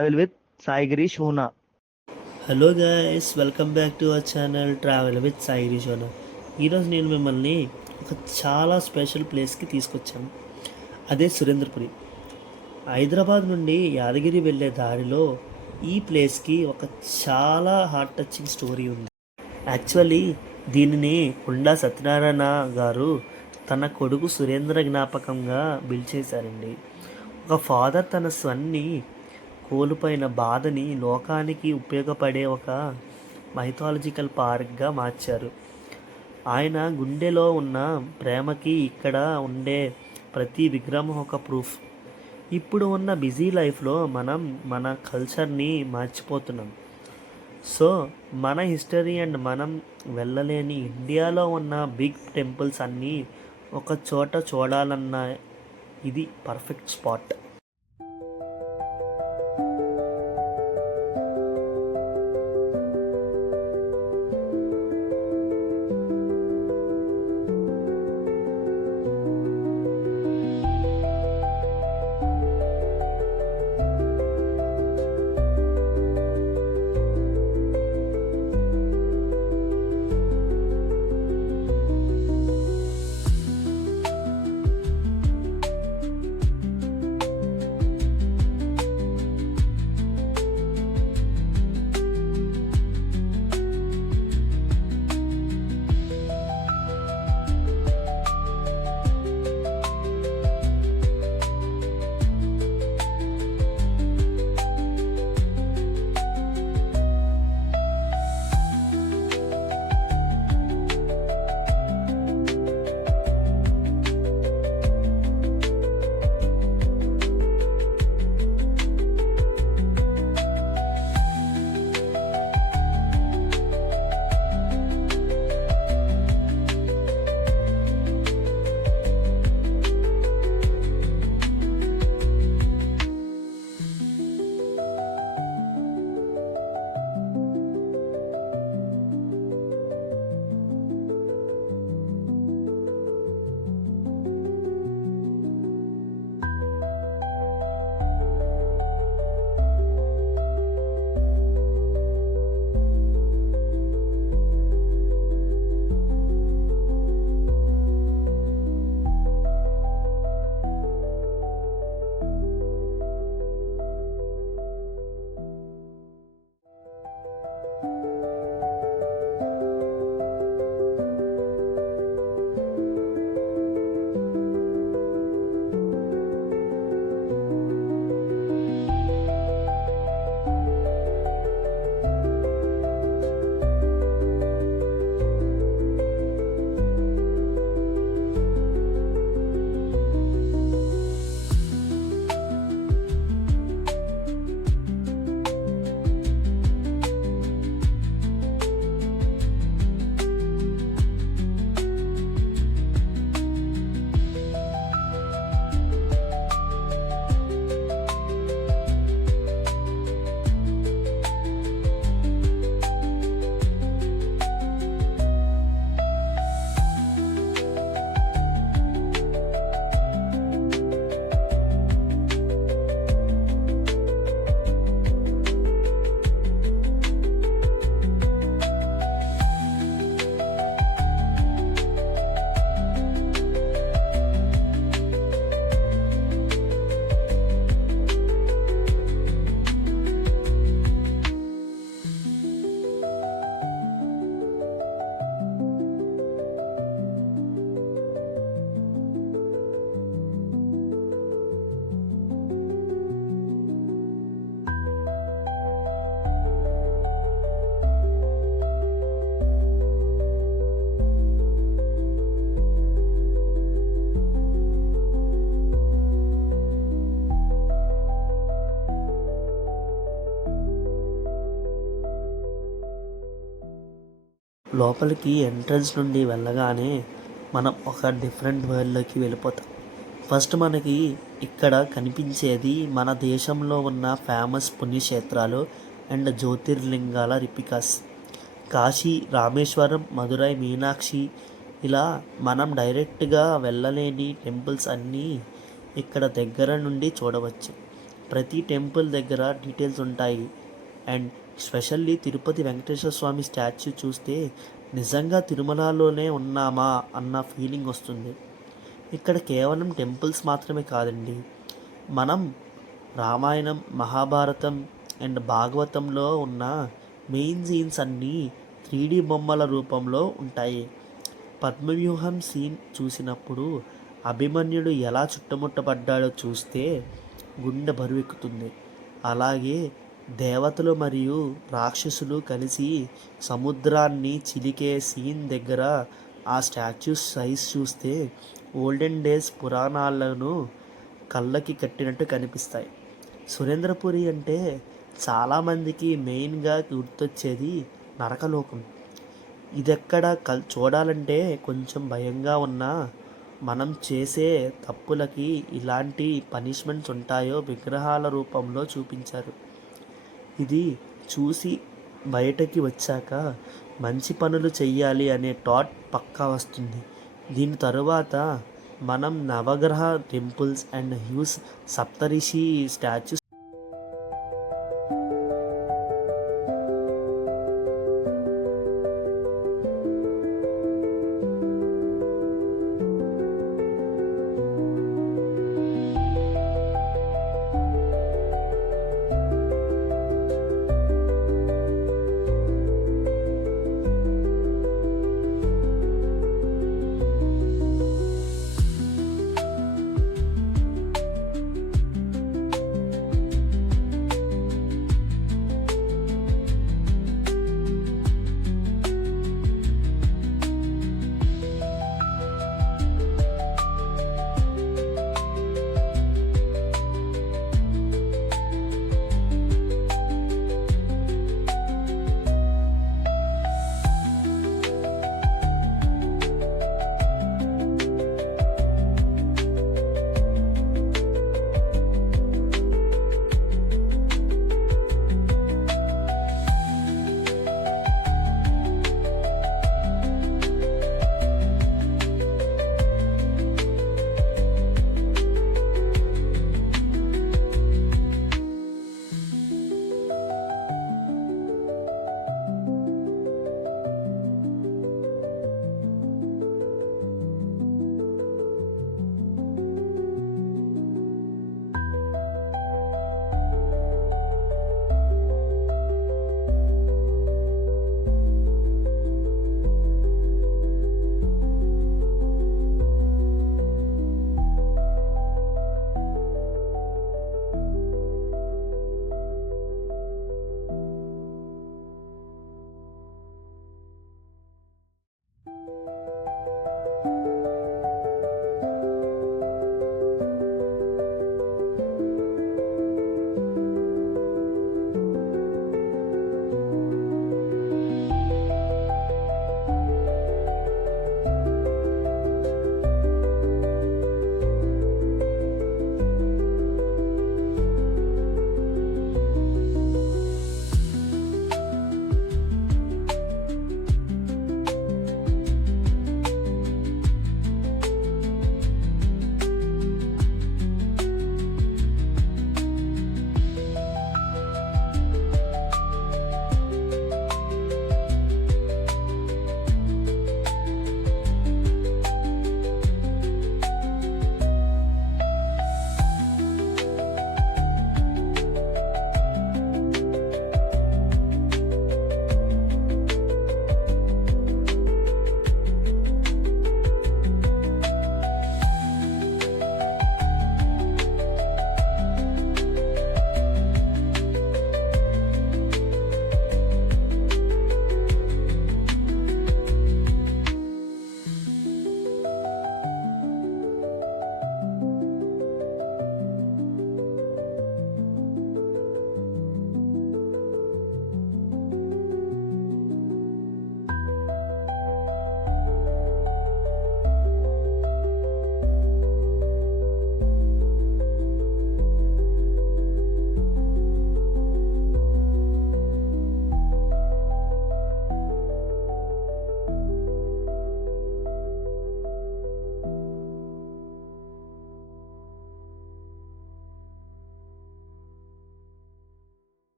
Travel with Sai Girish Huna. Hello guys, welcome back to our channel travel with Sai Girish Huna. ఈరోజు నేను మిమ్మల్ని ఒక చాలా స్పెషల్ ప్లేస్కి తీసుకొచ్చాను. అదే సురేంద్రపురి. హైదరాబాద్ నుండి యాదగిరి వెళ్ళే దారిలో ఈ ప్లేస్కి ఒక చాలా హార్ట్ టచింగ్ స్టోరీ ఉంది. యాక్చువల్లీ దీనిని కొండా సత్యనారాయణ గారు తన కొడుకు సురేంద్ర జ్ఞాపకంగా బిల్డ్ చేశారండి. ఒక ఫాదర్ తన సన్ని కోల్పోయిన బాధని లోకానికి ఉపయోగపడే ఒక మైథాలజికల్ పార్క్గా మార్చారు. ఆయన గుండెలో ఉన్న ప్రేమకి ఇక్కడ ఉండే ప్రతి విగ్రహం ఒక ప్రూఫ్. ఇప్పుడు ఉన్న బిజీ లైఫ్లో మనం మన కల్చర్ని మర్చిపోతున్నాం. సో మన హిస్టరీ అండ్ మనం వెళ్ళలేని ఇండియాలో ఉన్న బిగ్ టెంపుల్స్ అన్నీ ఒక చోట చూడాలన్న ఇది పర్ఫెక్ట్ స్పాట్. లోపలికి ఎంట్రన్స్ నుండి వెళ్ళగానే మనం ఒక డిఫరెంట్ వరల్డ్లోకి వెళ్ళిపోతాం. ఫస్ట్ మనకి ఇక్కడ కనిపించేది మన దేశంలో ఉన్న ఫేమస్ పుణ్యక్షేత్రాలు అండ్ జ్యోతిర్లింగాల రిపికాస్. కాశీ, రామేశ్వరం, మదురై, మీనాక్షి, ఇలా మనం డైరెక్ట్గా వెళ్ళలేని టెంపుల్స్ అన్నీ ఇక్కడ దగ్గర నుండి చూడవచ్చు. ప్రతి టెంపుల్ దగ్గర డీటెయిల్స్ ఉంటాయి. And specially Tirupati Venkateswara Swamy statue చూస్తే నిజంగా తిరుమలలోనే ఉన్నామా అన్న ఫీలింగ్ వస్తుంది. ఇక్కడ కేవలం టెంపుల్స్ మాత్రమే కాదండి, మనం రామాయణం, మహాభారతం అండ్ భాగవతంలో ఉన్న మెయిన్ సీన్స్ అన్నీ 3D బొమ్మల రూపంలో ఉంటాయి. పద్మవ్యూహం సీన్ చూసినప్పుడు అభిమన్యుడు ఎలా చుట్టుముట్టబడ్డాడో చూస్తే గుండె బరువెక్కుతుంది. అలాగే దేవతలు మరియు రాక్షసులు కలిసి సముద్రాన్ని చిలికే సీన్ దగ్గర ఆ స్టాచ్యూ సైజ్ చూస్తే ఓల్డెన్ డేస్ పురాణాలను కళ్ళకి కట్టినట్టు కనిపిస్తాయి. సురేంద్రపురి అంటే చాలామందికి మెయిన్గా గుర్తొచ్చేది నరకలోకం. ఇదెక్కడ చూడాలంటే కొంచెం భయంగా ఉన్నా మనం చేసే తప్పులకి ఇలాంటి పనిష్మెంట్స్ ఉంటాయో విగ్రహాల రూపంలో చూపించారు. ఇది చూసి బయటకి వచ్చాక మంచి పనులు చెయ్యాలి అనే థాట్ పక్కా వస్తుంది. దీని తరువాత మనం నవగ్రహ temples and hues Saptarishi statues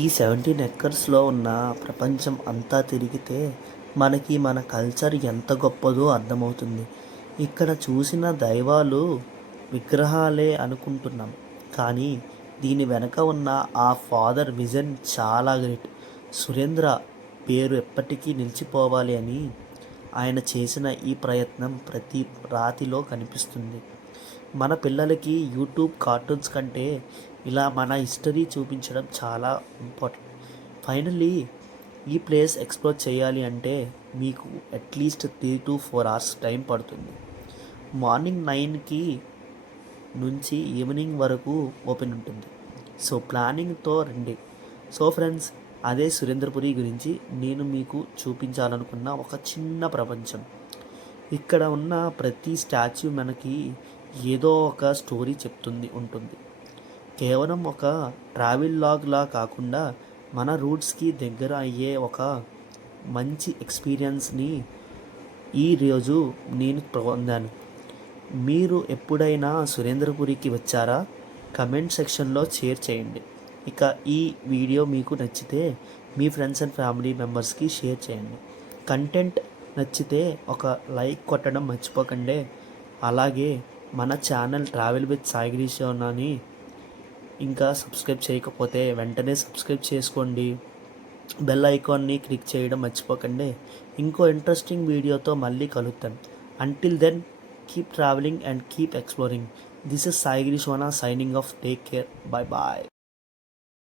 ఈ 17 ఎకర్స్లో ఉన్న ప్రపంచం అంతా తిరిగితే మనకి మన కల్చర్ ఎంత గొప్పదో అర్థమవుతుంది. ఇక్కడ చూసిన దైవాలు విగ్రహాలే అనుకుంటున్నాం, కానీ దీని వెనక ఉన్న ఆ ఫాదర్ విజన్ చాలా గ్రేట్. సురేంద్ర పేరు ఎప్పటికీ నిలిచిపోవాలి అని ఆయన చేసిన ఈ ప్రయత్నం ప్రతి రాతిలో కనిపిస్తుంది. మన పిల్లలకి యూట్యూబ్ కార్టూన్స్ కంటే ఇలా మన హిస్టరీ చూపించడం చాలా ఇంపార్టెంట్. ఫైనల్లీ ఈ ప్లేస్ ఎక్స్ప్లోర్ చేయాలి అంటే మీకు అట్లీస్ట్ 3 to 4 hours టైం పడుతుంది. మార్నింగ్ 9కి నుంచి ఈవినింగ్ వరకు ఓపెన్ ఉంటుంది. సో ప్లానింగ్తో రండి. సో ఫ్రెండ్స్, అదే సురేంద్రపురి గురించి నేను మీకు చూపించాలనుకున్న ఒక చిన్న ప్రపంచం. ఇక్కడ ఉన్న ప్రతి స్టాచ్యూ మనకి ఏదో ఒక స్టోరీ చెప్తుంది ఉంటుంది. కేవలం ఒక ట్రావెల్ లాగ్లా కాకుండా మన రూట్స్కి దగ్గర అయ్యే ఒక మంచి ఎక్స్పీరియన్స్ని ఈరోజు నేను పొందాను. మీరు ఎప్పుడైనా సురేంద్రపురికి వచ్చారా? కమెంట్ సెక్షన్లో షేర్ చేయండి. ఇక ఈ వీడియో మీకు నచ్చితే మీ ఫ్రెండ్స్ అండ్ ఫ్యామిలీ మెంబర్స్కి షేర్ చేయండి. కంటెంట్ నచ్చితే ఒక లైక్ కొట్టడం మర్చిపోకండి. అలాగే మన channel travel with Sai Girish అని ఇంకా సబ్స్క్రైబ్ చేయకపోతే వెంటనే సబ్స్క్రైబ్ చేసుకోండి. బెల్ ఐకాన్ని క్లిక్ చేయడం మర్చిపోకండి. ఇంకో ఇంట్రెస్టింగ్ వీడియోతో మళ్ళీ కలుద్దాం. Until then, keep traveling and keep exploring. This is Sai Girishwana signing off. Take care. Bye bye.